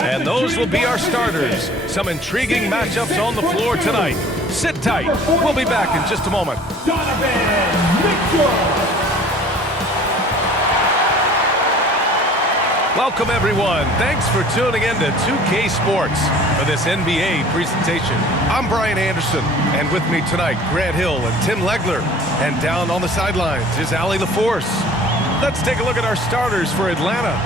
And those will be our starters. Some intriguing matchups on the floor tonight. Sit tight. We'll be back in just a moment. Welcome, everyone. Thanks for tuning in to 2K Sports for this NBA presentation. I'm Brian Anderson, and with me tonight, Grant Hill and Tim Legler. And down on the sidelines is Allie LaForce. Let's take a look at our starters for Atlanta.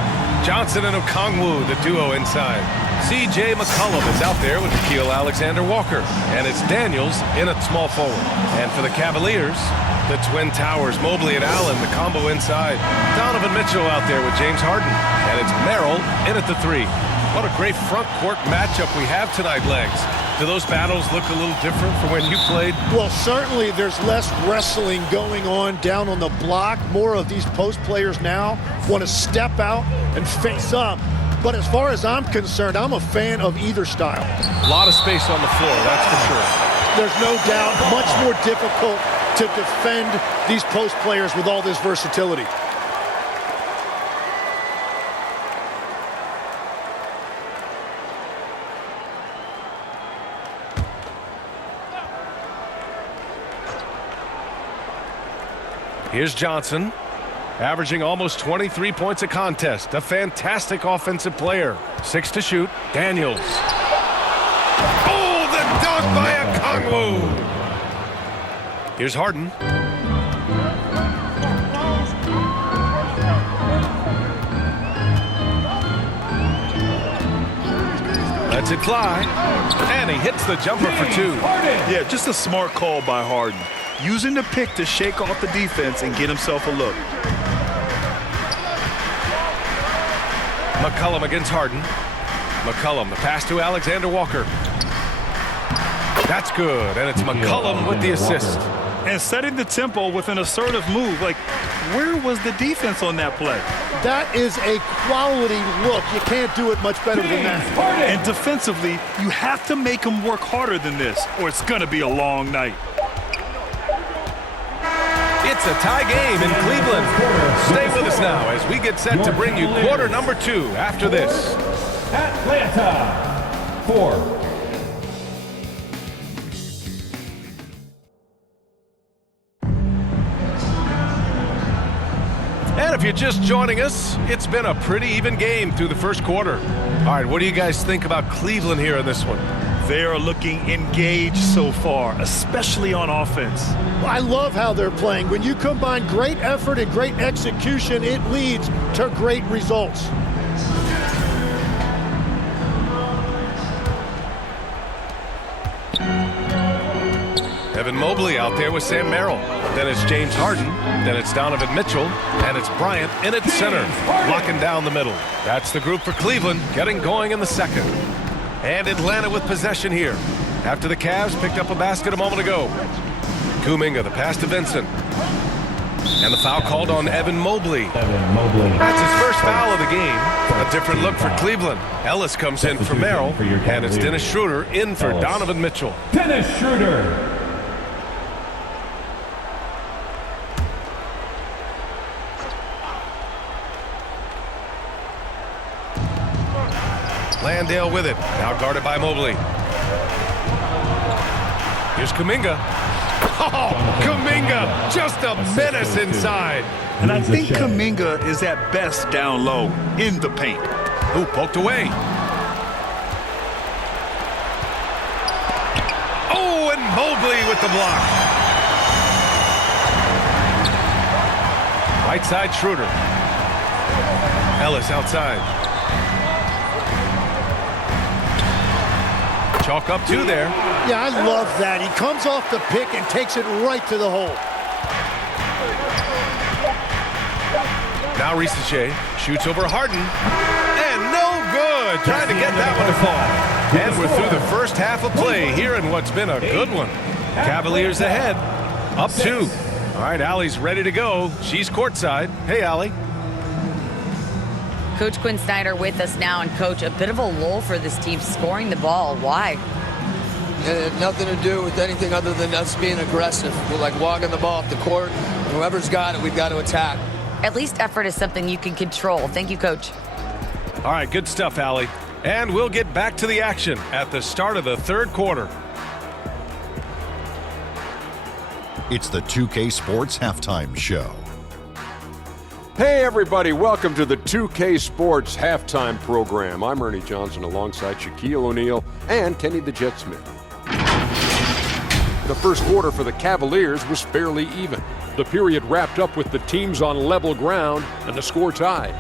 Johnson and Okongwu, the duo inside. C.J. McCollum is out there with Nickeil Alexander-Walker. And it's Daniels in at small forward. And for the Cavaliers, the Twin Towers, Mobley and Allen, the combo inside. Donovan Mitchell out there with James Harden. And it's Merrill in at the three. What a great front court matchup we have tonight, Legs. Do those battles look a little different from when you played? Well, certainly there's less wrestling going on down on the block. More of these post players now want to step out and face up. But as far as I'm concerned, I'm a fan of either style. A lot of space on the floor, that's for sure. There's no doubt much more difficult to defend these post players with all this versatility. Here's Johnson, averaging almost 23 points a contest. A fantastic offensive player. 6 to shoot. Daniels. Oh, the dunk by Okongwu. Here's Harden. Lets it fly. And he hits the jumper for 2. Yeah, just a smart call by Harden. Using the pick to shake off the defense and get himself a look. McCollum against Harden. McCollum, the pass to Alexander Walker. That's good, and it's McCollum with the assist. And setting the tempo with an assertive move. Like, where was the defense on that play? That is a quality look. You can't do it much better than that. And defensively, you have to make him work harder than this, or it's going to be a long night. It's a tie game in Cleveland. Stay with us now as we get set to bring you quarter number 2 after this. Atlanta 4. And if you're just joining us, it's been a pretty even game through the first quarter. All right, what do you guys think about Cleveland here in this one? They are looking engaged so far, especially on offense. I love how they're playing. When you combine great effort and great execution, it leads to great results. Evan Mobley out there with Sam Merrill. Then it's James Harden. Then it's Donovan Mitchell. And it's Bryant in at center, blocking down the middle. That's the group for Cleveland, getting going in the second. And Atlanta with possession here. After the Cavs picked up a basket a moment ago. Kuminga, the pass to Vincent. And the foul called on Evan Mobley. That's his first foul of the game. A different look for Cleveland. Ellis comes in for Merrill. And it's Dennis Schröder in for Donovan Mitchell. Dennis Schröder. Landale with it. Now guarded by Mobley. Here's Kuminga. Oh, Kuminga, just a menace inside. And I think Kuminga is at best down low in the paint. Who poked away? Oh, and Mobley with the block. Right side, Schröder. Ellis outside. Chalk up 2 there. Yeah, I love that. He comes off the pick and takes it right to the hole. Now Risache shoots over Harden. And no good. Trying to get that one to fall. And we're through the first half of play here in what's been a good one. Cavaliers ahead. Up 2. All right, Allie's ready to go. She's courtside. Hey, Allie. Coach Quinn Snyder with us now. And, Coach, a bit of a lull for this team scoring the ball. Why? It had nothing to do with anything other than us being aggressive. We're like walking the ball off the court. Whoever's got it, we've got to attack. At least effort is something you can control. Thank you, Coach. All right, good stuff, Allie. And we'll get back to the action at the start of the third quarter. It's the 2K Sports Halftime Show. Hey everybody, welcome to the 2K Sports Halftime Program. I'm Ernie Johnson alongside Shaquille O'Neal and Kenny the Jet Smith. The first quarter for the Cavaliers was fairly even. The period wrapped up with the teams on level ground and the score tied.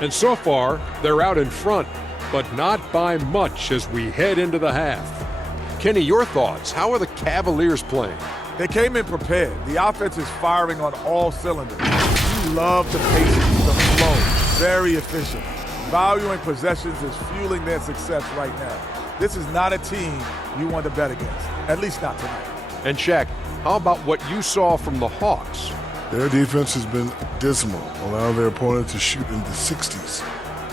And so far, they're out in front, but not by much as we head into the half. Kenny, your thoughts? How are the Cavaliers playing? They came in prepared. The offense is firing on all cylinders. You love the pace, the flow, very efficient. Valuing possessions is fueling their success right now. This is not a team you want to bet against, at least not tonight. And Shaq, how about what you saw from the Hawks? Their defense has been dismal, allowing their opponent to shoot in the 60s.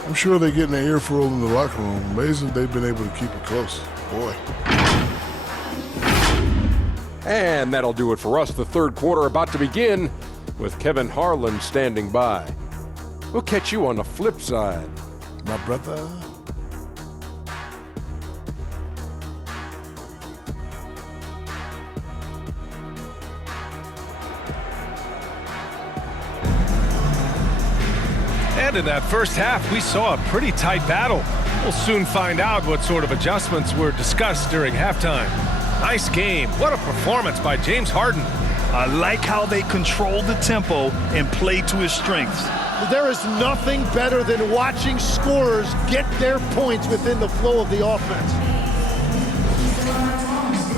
I'm sure they're getting their earful in the locker room. Amazing they've been able to keep it close. Boy. And that'll do it for us. The third quarter about to begin with Kevin Harlan standing by. We'll catch you on the flip side. My brother. And in that first half, we saw a pretty tight battle. We'll soon find out what sort of adjustments were discussed during halftime. Nice game. What a performance by James Harden. I like how they controlled the tempo and played to his strengths. There is nothing better than watching scorers get their points within the flow of the offense.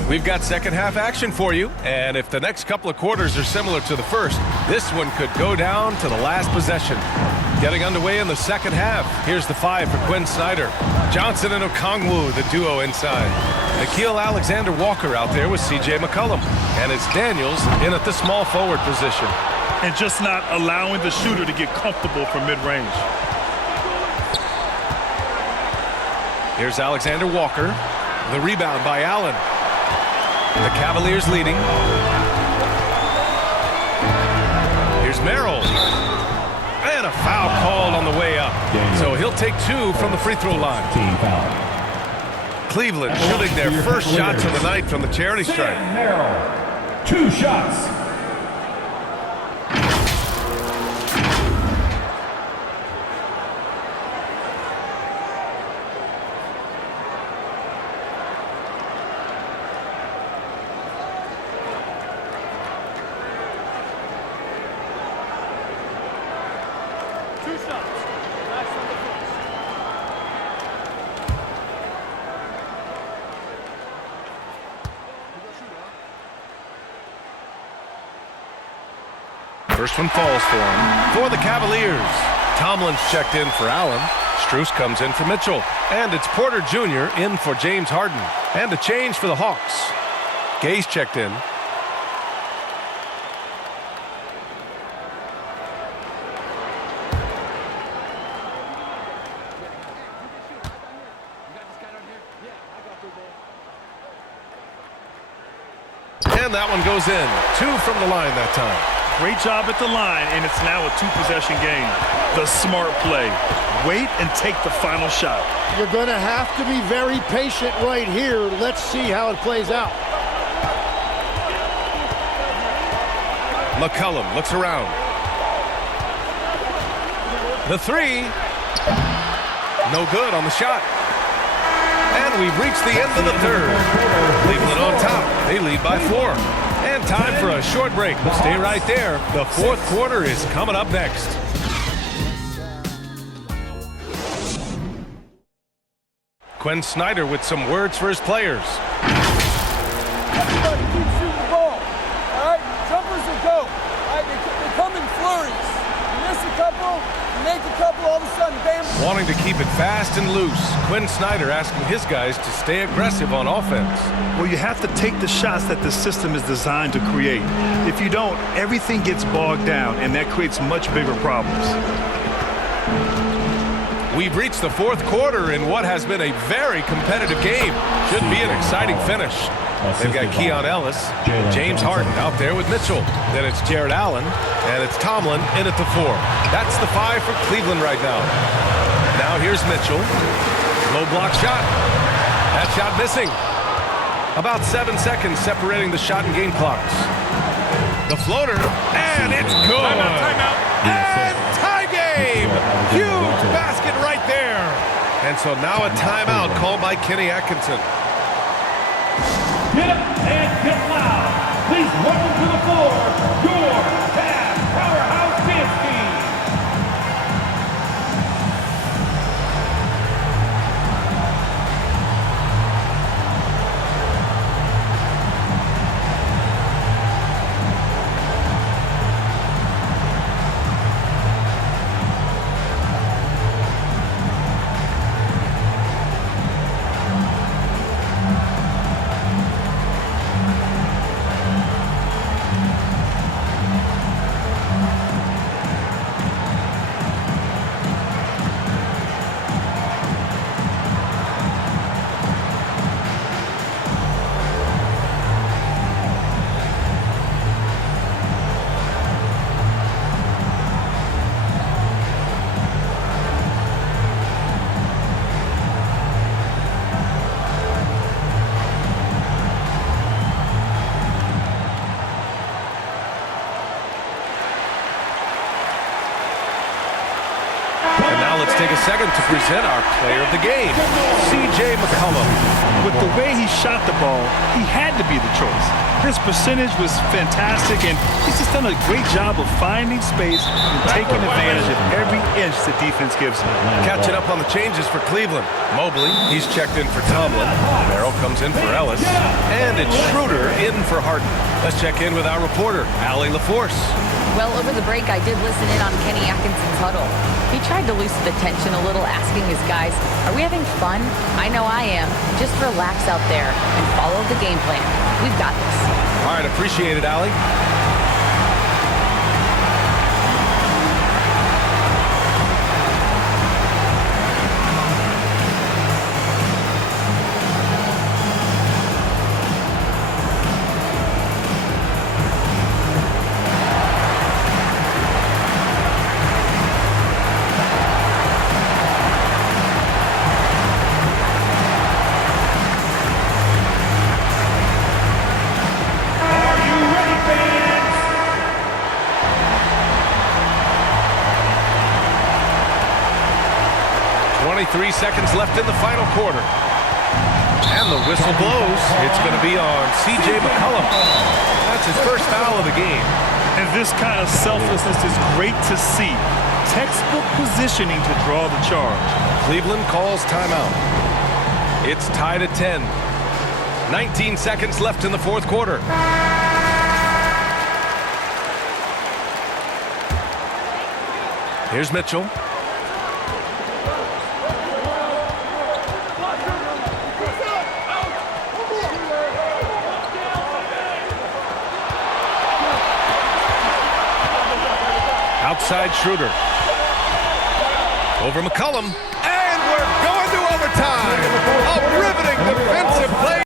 We've got second half action for you, and if the next couple of quarters are similar to the first, this one could go down to the last possession. Getting underway in the second half. Here's the 5 for Quinn Snyder. Johnson and Okongwu, the duo inside. Nickeil Alexander-Walker out there with C.J. McCollum. And it's Daniels in at the small forward position. And just not allowing the shooter to get comfortable from mid-range. Here's Alexander-Walker. The rebound by Allen. The Cavaliers leading. Here's Merrill. And a foul called on the way up. So he'll take 2 from the free throw line. Cleveland shooting their first shots of the night from the charity stripe. Merrill, 2 shots. First one falls for him. For the Cavaliers, Tomlin's checked in for Allen. Strus comes in for Mitchell. And it's Porter Jr. in for James Harden. And a change for the Hawks. Gay's checked in. And that one goes in. 2 from the line that time. Great job at the line, and it's now a 2-possession game. The smart play. Wait and take the final shot. You're going to have to be very patient right here. Let's see how it plays out. McCollum looks around. The 3. No good on the shot. And we've reached the end of the third. Cleveland on top. They lead by 4. And time for a short break. Stay right there. The fourth quarter is coming up next. Quinn Snyder with some words for his players. Everybody keep shooting the ball. All right? Jumpers will go. All right? They come in flurries. You miss a couple, you make a couple, all of a sudden, bam. Wanting to keep it fast and loose, Quinn Snyder asking his guys to stay aggressive on offense. Well, you have to take the shots that the system is designed to create. If you don't, everything gets bogged down, and that creates much bigger problems. We've reached the fourth quarter in what has been a very competitive game. Should be an exciting finish. They've got Keon Ellis, James Harden out there with Mitchell. Then it's Jared Allen, and it's Tomlin in at the 4. That's the 5 for Cleveland right now. Now here's Mitchell. Low block shot. That shot missing. About 7 seconds separating the shot and game clocks. The floater, and it's good. Timeout. And tie game. Huge basket right there. And so now a timeout called by Kenny Atkinson. Get up and get loud. Please welcome to the floor your Cavs powerhouse dance team. Let's take a second to present our player of the game, C.J. McCollum. With the way he shot the ball, he had to be the choice. His percentage was fantastic, and he's just done a great job of finding space and taking advantage of every inch the defense gives him. Catching up on the changes for Cleveland. Mobley, he's checked in for Tomlin. Merrill comes in for Ellis. And it's Schröder in for Harden. Let's check in with our reporter, Allie LaForce. Well, over the break, I did listen in on Kenny Atkinson's huddle. He tried to loosen the tension a little, asking his guys, are we having fun? I know I am. Just relax out there and follow the game plan. We've got this. All right, appreciate it, Allie. Are you ready, fans? 23 seconds left in the final quarter. And the whistle blows. It's going to be on C.J. McCollum. That's his first foul of the game. And this kind of selflessness is great to see. Textbook positioning to draw the charge. Cleveland calls timeout. It's tied at 10. 19 seconds left in the fourth quarter. Here's Mitchell. Outside Schröder. Over McCollum. And we're going to overtime. A riveting defensive play.